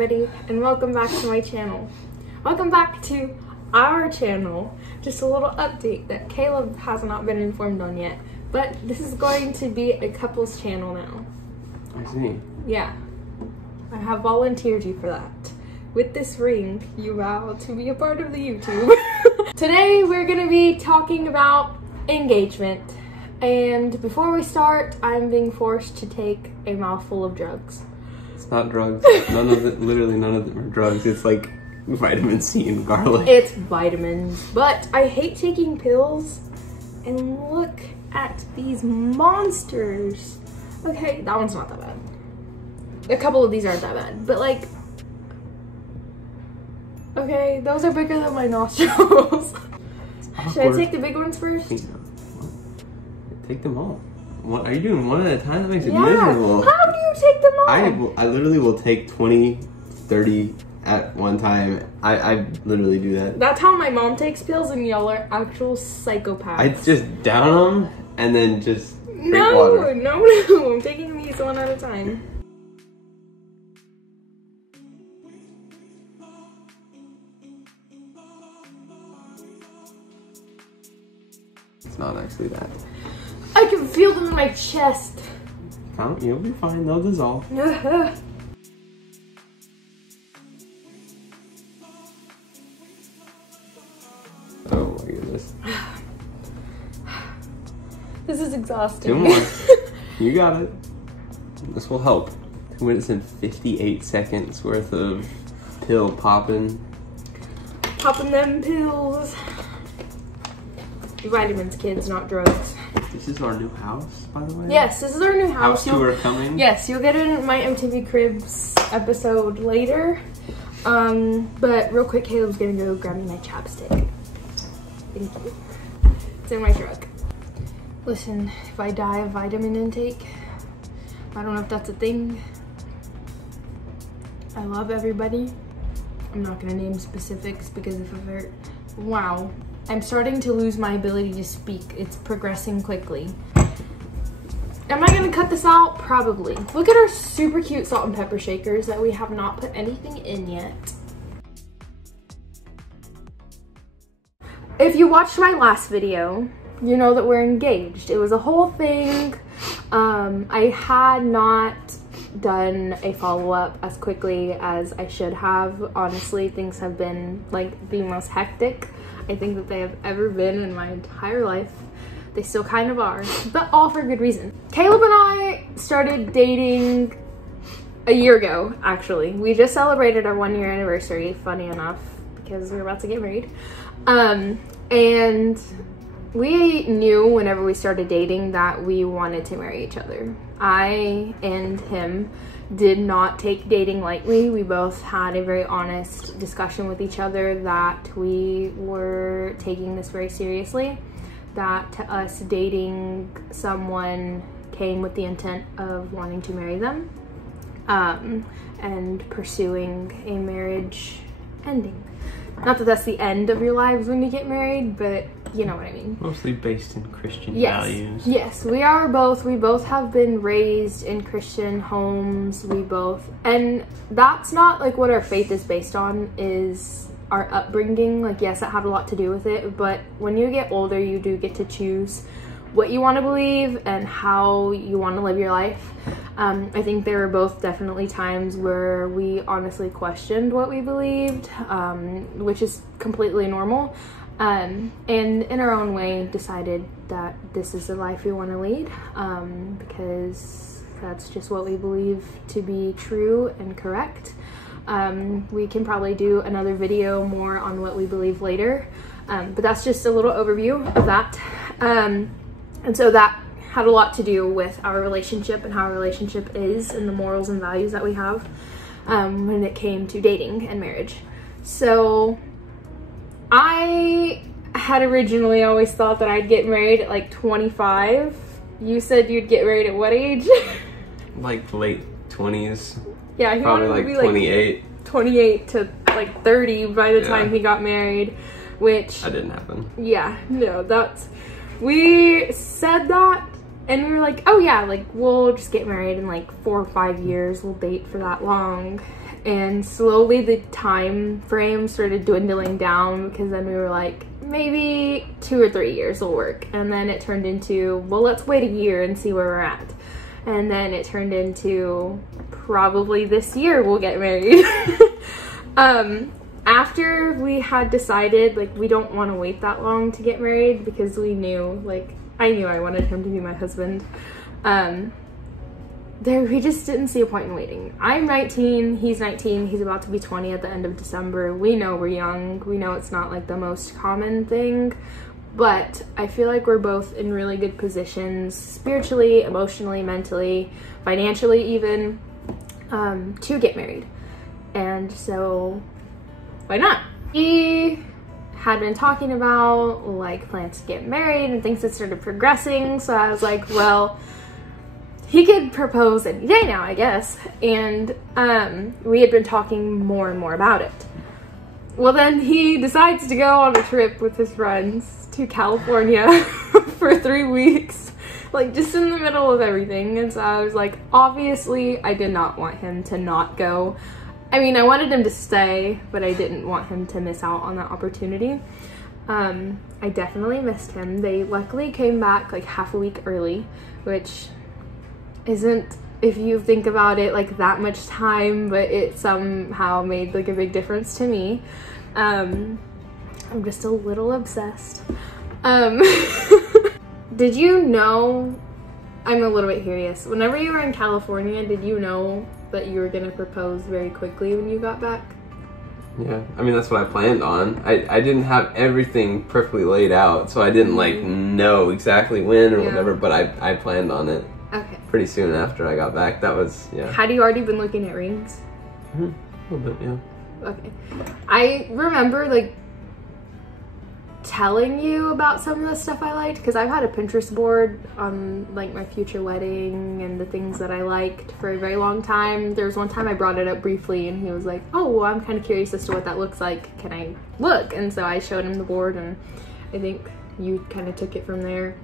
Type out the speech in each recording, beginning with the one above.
everybody, and welcome back to my channel. Welcome back to our channel. Just a little update that Caleb has not been informed on yet, but this is going to be a couples channel now. I see. Yeah, I have volunteered you for that. With this ring, you vow to be a part of the YouTube. Today we're going to be talking about engagement. And before we start, I'm being forced to take a mouthful of drugs. It's not drugs. None of it, literally none of them are drugs. It's like vitamin C and garlic. It's vitamins. But I hate taking pills. And look at these monsters. Okay, that one's not that bad. A couple of these aren't that bad. But like, okay, those are bigger than my nostrils. Should I take the big ones first? Take them all. What are you doing? One at a time? That makes it Yeah. miserable. How do you take them all? I literally will take 20, 30 at one time. I literally do that. That's how my mom takes pills, and y'all are actual psychopaths. I just down them and then just drink water. No, I'm taking these one at a time. It's not actually that. I can feel them in my chest. You'll be fine. They'll dissolve. Oh Oh my goodness. This is exhausting. 2 more. You got it. This will help. 2 minutes and 58 seconds worth of pill popping. Popping them pills. Vitamins, kids, not drugs. This is our new house, by the way? Yes, this is our new house. House tour coming? Yes, you'll get it in my MTV Cribs episode later. But real quick, Caleb's gonna go grab me my chapstick. Thank you. It's in my truck. Listen, if I die of vitamin intake, I don't know if that's a thing. I love everybody. I'm not gonna name specifics because if I've heard, wow. I'm starting to lose my ability to speak. It's progressing quickly. Am I gonna cut this out? Probably. Look at our super cute salt and pepper shakers that we have not put anything in yet. If you watched my last video, you know that we're engaged. It was a whole thing. I had not done a follow-up as quickly as I should have. Honestly, things have been like the most hectic I think that they have ever been in my entire life. They still kind of are, but all for good reason. Caleb and I started dating a year ago, actually. We just celebrated our 1-year anniversary, funny enough, because we were about to get married. And we knew whenever we started dating that we wanted to marry each other. I and him did not take dating lightly. We both had a very honest discussion with each other that we were taking this very seriously, that to us dating someone came with the intent of wanting to marry them, and pursuing a marriage ending. Not that that's the end of your lives when you get married, but you know what I mean. Mostly based in Christian values. Yes, we both have been raised in Christian homes. And that's not like what our faith is based on, is our upbringing. Like, yes, that had a lot to do with it, but when you get older, you do get to choose what you want to believe and how you want to live your life. I think there were both definitely times where we honestly questioned what we believed, which is completely normal. And in our own way decided that this is the life we want to lead, because that's just what we believe to be true and correct. We can probably do another video more on what we believe later, but that's just a little overview of that. And so that had a lot to do with our relationship and how our relationship is and the morals and values that we have when it came to dating and marriage. So I had originally always thought that I'd get married at like 25. You said you'd get married at what age? Like late 20s. Yeah, he probably wanted like to be 28. Like 28 to like 30 by the time he got married, which... That didn't happen. Yeah, no, that's... We said that and we were like, oh yeah, like we'll just get married in like 4 or 5 years. We'll date for that long. And slowly the time frame started dwindling down, because then we were like, maybe 2 or 3 years will work. And then it turned into, well, let's wait a year and see where we're at. And then it turned into, probably this year we'll get married. After we had decided, like, we don't want to wait that long to get married, because we knew, like, I knew I wanted him to be my husband. We just didn't see a point in waiting. I'm 19, he's 19, he's about to be 20 at the end of December. We know we're young, we know it's not like the most common thing, but I feel like we're both in really good positions, spiritually, emotionally, mentally, financially even, to get married. And so, why not? He had been talking about like plans to get married and things that started progressing, so I was like, well, he could propose any day now, I guess. And we had been talking more and more about it. Well, then he decides to go on a trip with his friends to California for 3 weeks, like just in the middle of everything. And so I was like, obviously I did not want him to not go. I mean, I wanted him to stay, but I didn't want him to miss out on that opportunity. I definitely missed him. They luckily came back like half a week early, which isn't, if you think about it, like that much time, but it somehow made like a big difference to me. I'm just a little obsessed. Did you know, I'm a little bit curious, whenever you were in California, did you know that you were gonna propose very quickly when you got back? Yeah, I mean, that's what I planned on. I didn't have everything perfectly laid out, so I didn't like know exactly when or whatever, but I planned on it. Okay. Pretty soon after I got back. That was, yeah. Had you already been looking at rings? A little bit, yeah. Okay. I remember like telling you about some of the stuff I liked, because I've had a Pinterest board on like my future wedding and the things that I liked for a very long time. There was one time I brought it up briefly and he was like, oh, well, I'm kind of curious as to what that looks like. Can I look? And so I showed him the board, and I think you kind of took it from there.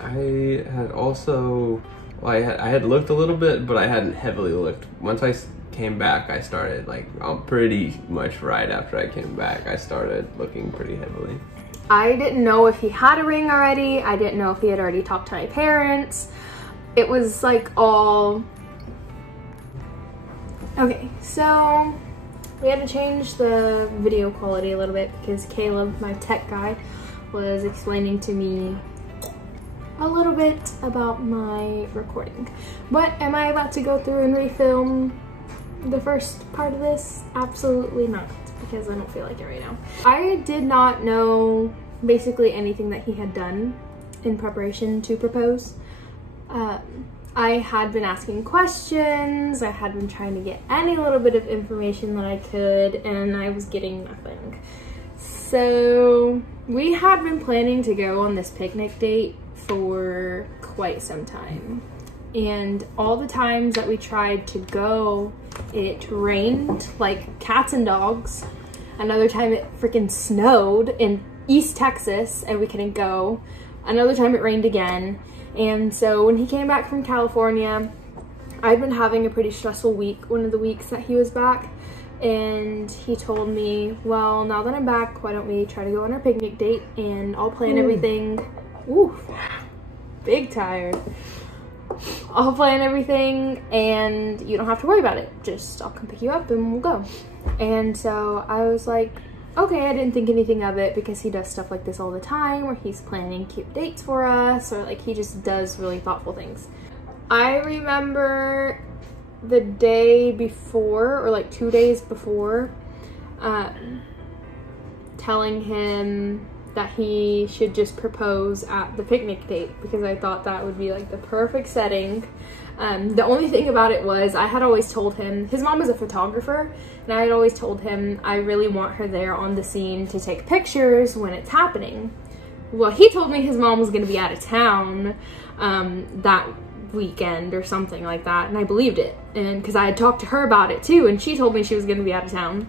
I had also, well, I had looked a little bit, but I hadn't heavily looked. Once I came back, I started, like, pretty much right after I came back, I started looking pretty heavily. I didn't know if he had a ring already. I didn't know if he had already talked to my parents. It was like all... Okay, so we had to change the video quality a little bit because Caleb, my tech guy, was explaining to me a little bit about my recording. But am I about to go through and refilm the first part of this? Absolutely not, because I don't feel like it right now. I did not know basically anything that he had done in preparation to propose. I had been asking questions, I had been trying to get any little bit of information that I could, and I was getting nothing. So we had been planning to go on this picnic date for quite some time, and all the times that we tried to go, it rained like cats and dogs. Another time it freaking snowed in East Texas and we couldn't go. Another time it rained again. And so when he came back from California, I'd been having a pretty stressful week, one of the weeks that he was back, and he told me, well, now that I'm back, why don't we try to go on our picnic date and I'll plan everything. Ooh, big tired. I'll plan everything and you don't have to worry about it. Just, I'll come pick you up and we'll go. And so I was like, okay, I didn't think anything of it, because he does stuff like this all the time where he's planning cute dates for us, or like he just does really thoughtful things. I remember the day before, or like 2 days before, telling him that he should just propose at the picnic date, because I thought that would be like the perfect setting. The only thing about it was I had always told him, his mom is a photographer, and I had always told him I really want her there on the scene to take pictures when it's happening. Well, he told me his mom was going to be out of town that weekend or something like that, and I believed it, and because I had talked to her about it too, and she told me she was going to be out of town.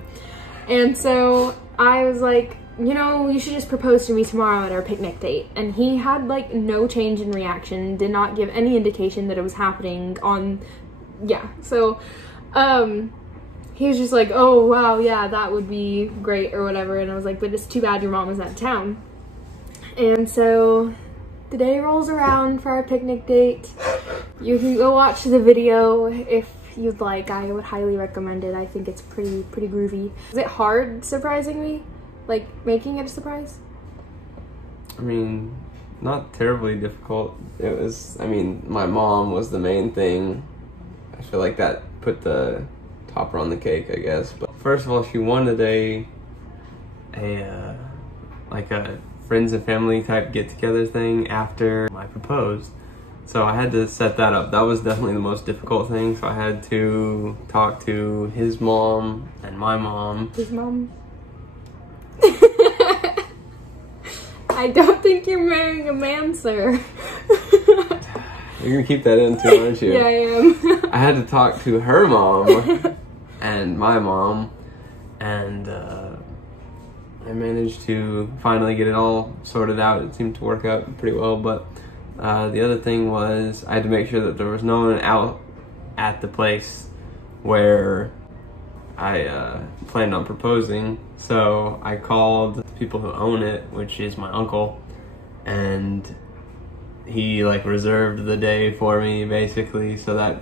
And so I was like, you know, you should just propose to me tomorrow at our picnic date. And he had like no change in reaction, did not give any indication that it was happening on, yeah. So he was just like, oh wow, yeah, that would be great or whatever. And I was like, but it's too bad your mom is out of town. And so the day rolls around for our picnic date. You can go watch the video if you'd like. I would highly recommend it. I think it's pretty groovy. Is it hard surprising me? Like making it a surprise? I mean, not terribly difficult. It was, I mean, my mom was the main thing. I feel like that put the topper on the cake, I guess. But first of all, she wanted a friends and family type get-together thing after I proposed. So I had to set that up. That was definitely the most difficult thing. So I had to talk to his mom and my mom. His mom? I don't think you're marrying a man, sir. You're gonna keep that in too, aren't you? Yeah, I am. I had to talk to her mom and my mom, and I managed to finally get it all sorted out. It seemed to work out pretty well, but the other thing was I had to make sure that there was no one out at the place where I planned on proposing. So I called the people who own it, which is my uncle, and he like reserved the day for me basically so that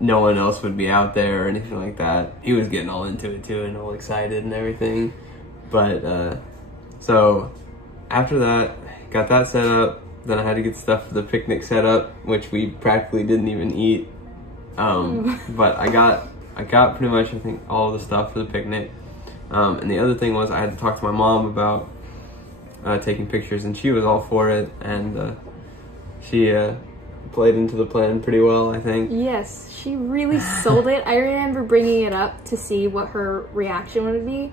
no one else would be out there or anything like that. He was getting all into it too and all excited and everything. But so after that, got that set up. Then I had to get stuff for the picnic set up, which we practically didn't even eat. But I got pretty much, I think, all the stuff for the picnic. And the other thing was I had to talk to my mom about taking pictures, and she was all for it, and she played into the plan pretty well, I think. Yes, she really sold it. I remember bringing it up to see what her reaction would be,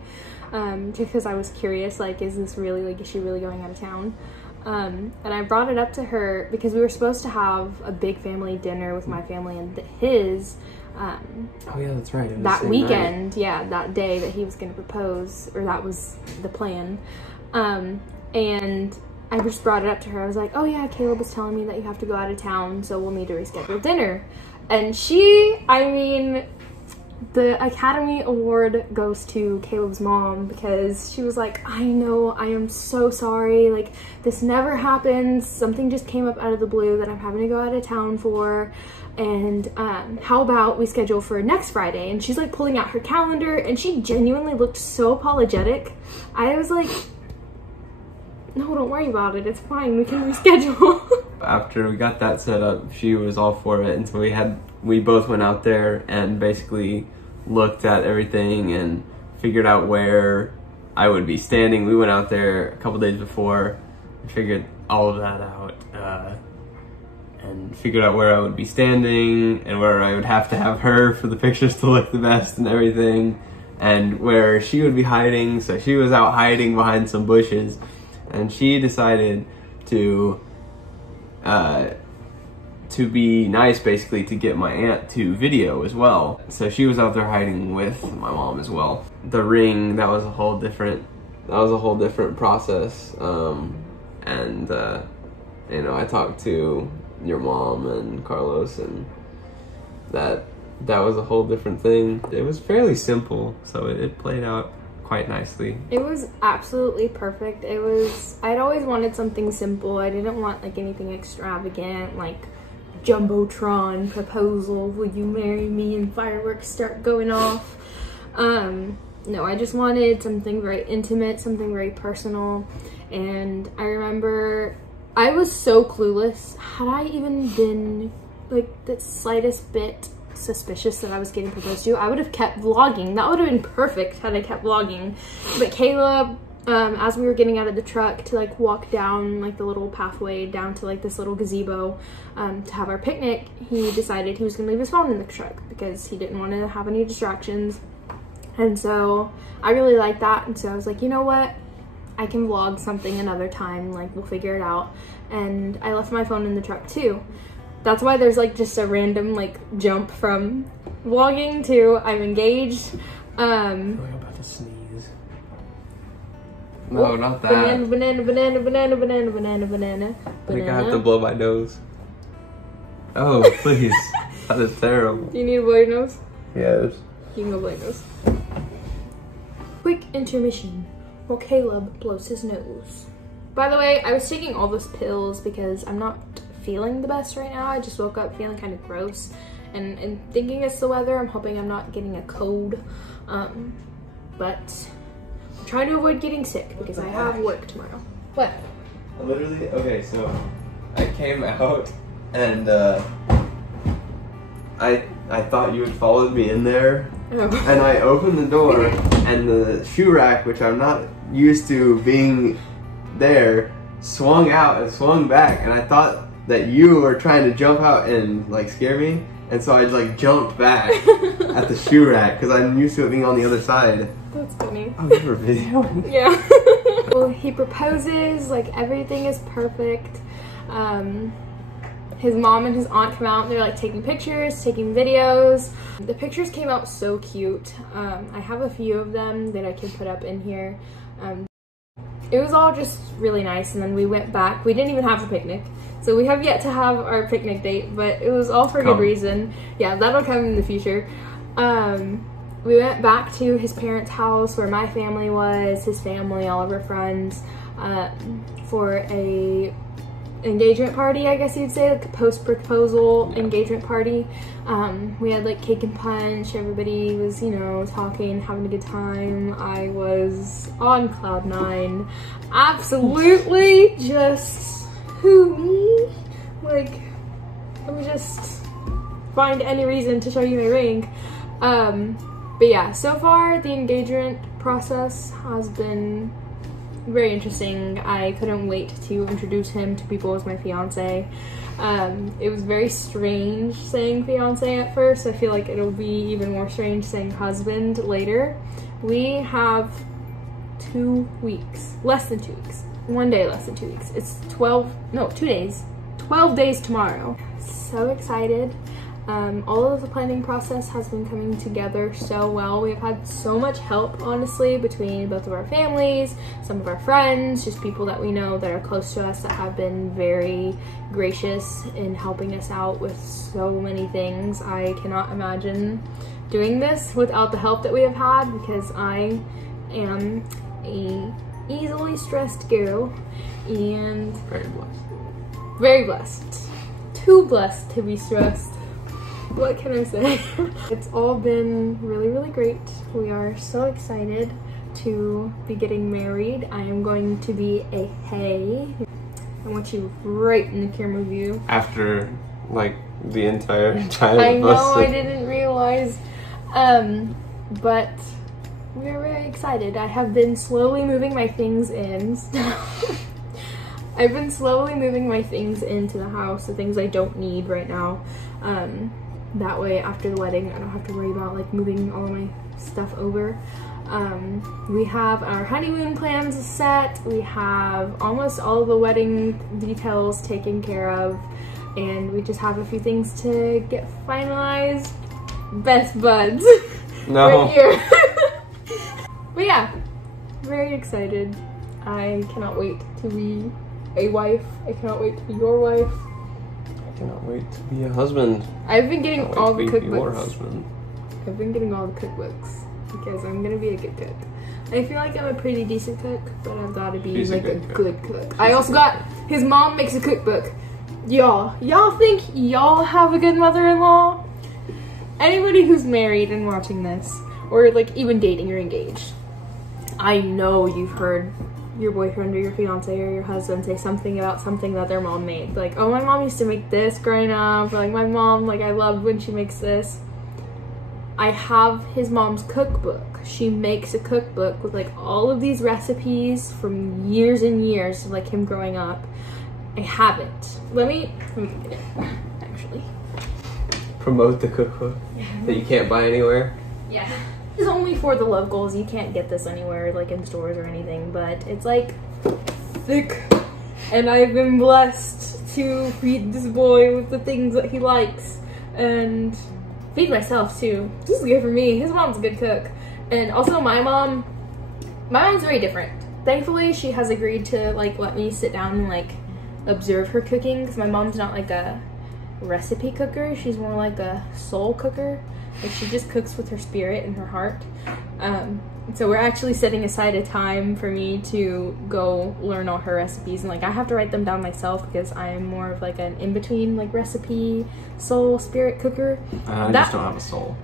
because I was curious, like, is this really, like, is she really going out of town? And I brought it up to her because we were supposed to have a big family dinner with my family and his. Oh yeah, that's right. It was that weekend, night. Yeah, that day that he was going to propose, or that was the plan. And I just brought it up to her. I was like, oh yeah, Caleb was telling me that you have to go out of town, so we'll need to reschedule dinner. And she, I mean, the Academy Award goes to Caleb's mom, because she was like, I know, I am so sorry, like, this never happens, something just came up out of the blue that I'm having to go out of town for, and how about we schedule for next Friday? And she's like pulling out her calendar, and she genuinely looked so apologetic. I was like, no, don't worry about it, it's fine, we can reschedule. After we got that set up, she was all for it, and so we both went out there and basically looked at everything and figured out where I would be standing. We went out there a couple days before and figured all of that out, and figured out where I would be standing and where I would have to have her for the pictures to look the best and everything, and where she would be hiding. So she was out hiding behind some bushes, and she decided to be nice, basically, to get my aunt to video as well. So she was out there hiding with my mom as well. The ring, that was a whole different process. And you know, I talked to your mom and Carlos, and that was a whole different thing. It was fairly simple, so it played out quite nicely. It was absolutely perfect. I'd always wanted something simple. I didn't want like anything extravagant, like Jumbotron proposal, will you marry me, and fireworks start going off. No, I just wanted something very intimate, something very personal. And I remember I was so clueless. Had I even been like the slightest bit suspicious that I was getting proposed to, I would have kept vlogging. That would have been perfect had I kept vlogging. But Caleb, as we were getting out of the truck to like walk down like the little pathway down to like this little gazebo to have our picnic, he decided he was gonna leave his phone in the truck because he didn't want to have any distractions. And so I really liked that, and so I was like, you know what, I can vlog something another time, like we'll figure it out. And I left my phone in the truck too. That's why there's like just a random like jump from vlogging to I'm engaged. I'm about to sneeze. No, not that. Banana. I think I have to blow my nose. Oh, please. That is terrible. Do you need to blow your nose? Yes. You can go blame those. Quick intermission while Caleb blows his nose. By the way, I was taking all those pills because I'm not feeling the best right now. I just woke up feeling kind of gross, and thinking it's the weather. I'm hoping I'm not getting a cold, but I'm trying to avoid getting sick because I have work tomorrow. What? Literally, okay, so I came out and I thought you had followed me in there, and I opened the door and the shoe rack, which I'm not used to being there, swung out and swung back, and I thought that you were trying to jump out and like scare me, and so I like jumped back at the shoe rack because I'm used to it being on the other side. That's funny. Oh, you were videoing? Yeah. Well, he proposes, like everything is perfect. His mom and his aunt come out, they're like taking pictures, taking videos. The pictures came out so cute. I have a few of them that I can put up in here. It was all just really nice, and then we went back. We didn't even have a picnic, so we have yet to have our picnic date, but it was all for good reason. Yeah, that'll come in the future. We went back to his parents' house where my family was, his family, all of our friends, for a engagement party, I guess you'd say, like a post-proposal engagement party. We had like cake and punch, everybody was, you know, talking, having a good time. I was on cloud 9, absolutely just me. Like, let me just find any reason to show you my ring. But yeah, so far the engagement process has been very interesting. I couldn't wait to introduce him to people as my fiance. It was very strange saying fiance at first. I feel like it'll be even more strange saying husband later. We have 2 weeks, less than 2 weeks. 1 day less than 2 weeks. It's 2 days. 12 days tomorrow. So excited. All of the planning process has been coming together so well. We've had so much help, honestly, between both of our families, some of our friends, just people that we know that are close to us that have been very gracious in helping us out with so many things. I cannot imagine doing this without the help that we have had, because I am a easily stressed girl and Very blessed. very blessed. Too blessed to be stressed. What can I say? It's all been really, really great. We are so excited to be getting married. I am going to be a hey. I want you right in the camera view. After, like, the entire time. I know, I didn't realize. But we're very excited. I have been slowly moving my things in. I've been slowly moving my things into the house, the things I don't need right now. That way, after the wedding, I don't have to worry about like moving all of my stuff over. We have our honeymoon plans set. We have almost all of the wedding details taken care of, and we just have a few things to get finalized. Best buds. No. Right here. But yeah, very excited. I cannot wait to be a wife. I cannot wait to be your wife. I cannot wait to be a husband. I've been getting all the cookbooks. Your husband. I've been getting all the cookbooks because I'm gonna be a good cook. I feel like I'm a pretty decent cook, but I've got to be like a good cook. I also got his mom makes a cookbook. Y'all think y'all have a good mother-in-law? Anybody who's married and watching this, or like even dating or engaged, I know you've heard your boyfriend or your fiance or your husband say something about something that their mom made. Like, oh, my mom used to make this growing up. Or like, my mom, like, I loved when she makes this. I have his mom's cookbook. She makes a cookbook with like all of these recipes from years and years of like him growing up. I have it. Let me get it, actually. Promote the cookbook that you can't buy anywhere. Yeah. It's only for the locals. You can't get this anywhere, like in stores or anything, but it's like thick. And I've been blessed to feed this boy with the things that he likes and feed myself too. This is good for me. His mom's a good cook. And also my mom's very different. Thankfully, she has agreed to like let me sit down and like observe her cooking, because my mom's not like a recipe cooker. She's more like a soul cooker. Like, she just cooks with her spirit and her heart. So we're actually setting aside a time for me to go learn all her recipes, and like I have to write them down myself because I'm more of like an in-between like recipe soul spirit cooker. I just don't have a soul.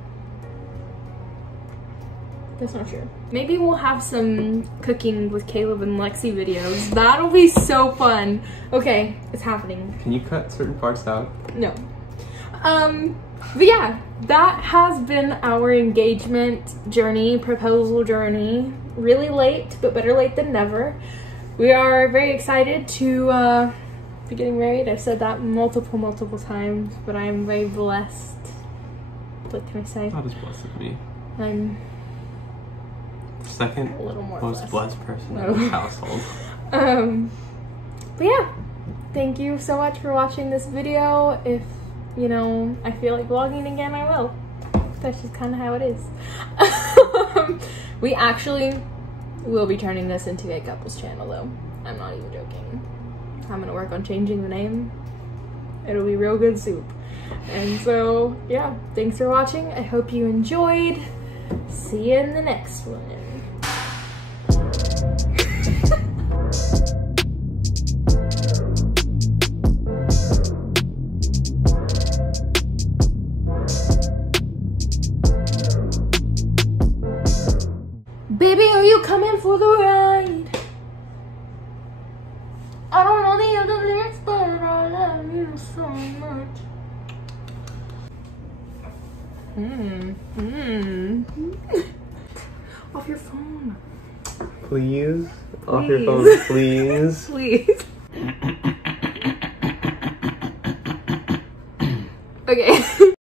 That's not true. Maybe we'll have some cooking with Caleb and Lexi videos. That'll be so fun. Okay, it's happening. Can you cut certain parts out? No. But yeah, that has been our engagement journey, proposal journey. Really late, but better late than never. We are very excited to be getting married. I've said that multiple times, but I am very blessed. What can I say? Not as blessed as me. I'm second a little more most blessed person No. in this household. But yeah, thank you so much for watching this video. If you know, I feel like vlogging again, I will. That's just kind of how it is. We actually will be turning this into a couples channel though. I'm not even joking. I'm gonna work on changing the name. It'll be Real Good Soup. And so yeah, thanks for watching. I hope you enjoyed. See you in the next one. Baby, are you coming for the ride? I don't know the other lyrics, but I love you so much. Off your phone. Please? Off Please. your phone, please. Please. Okay.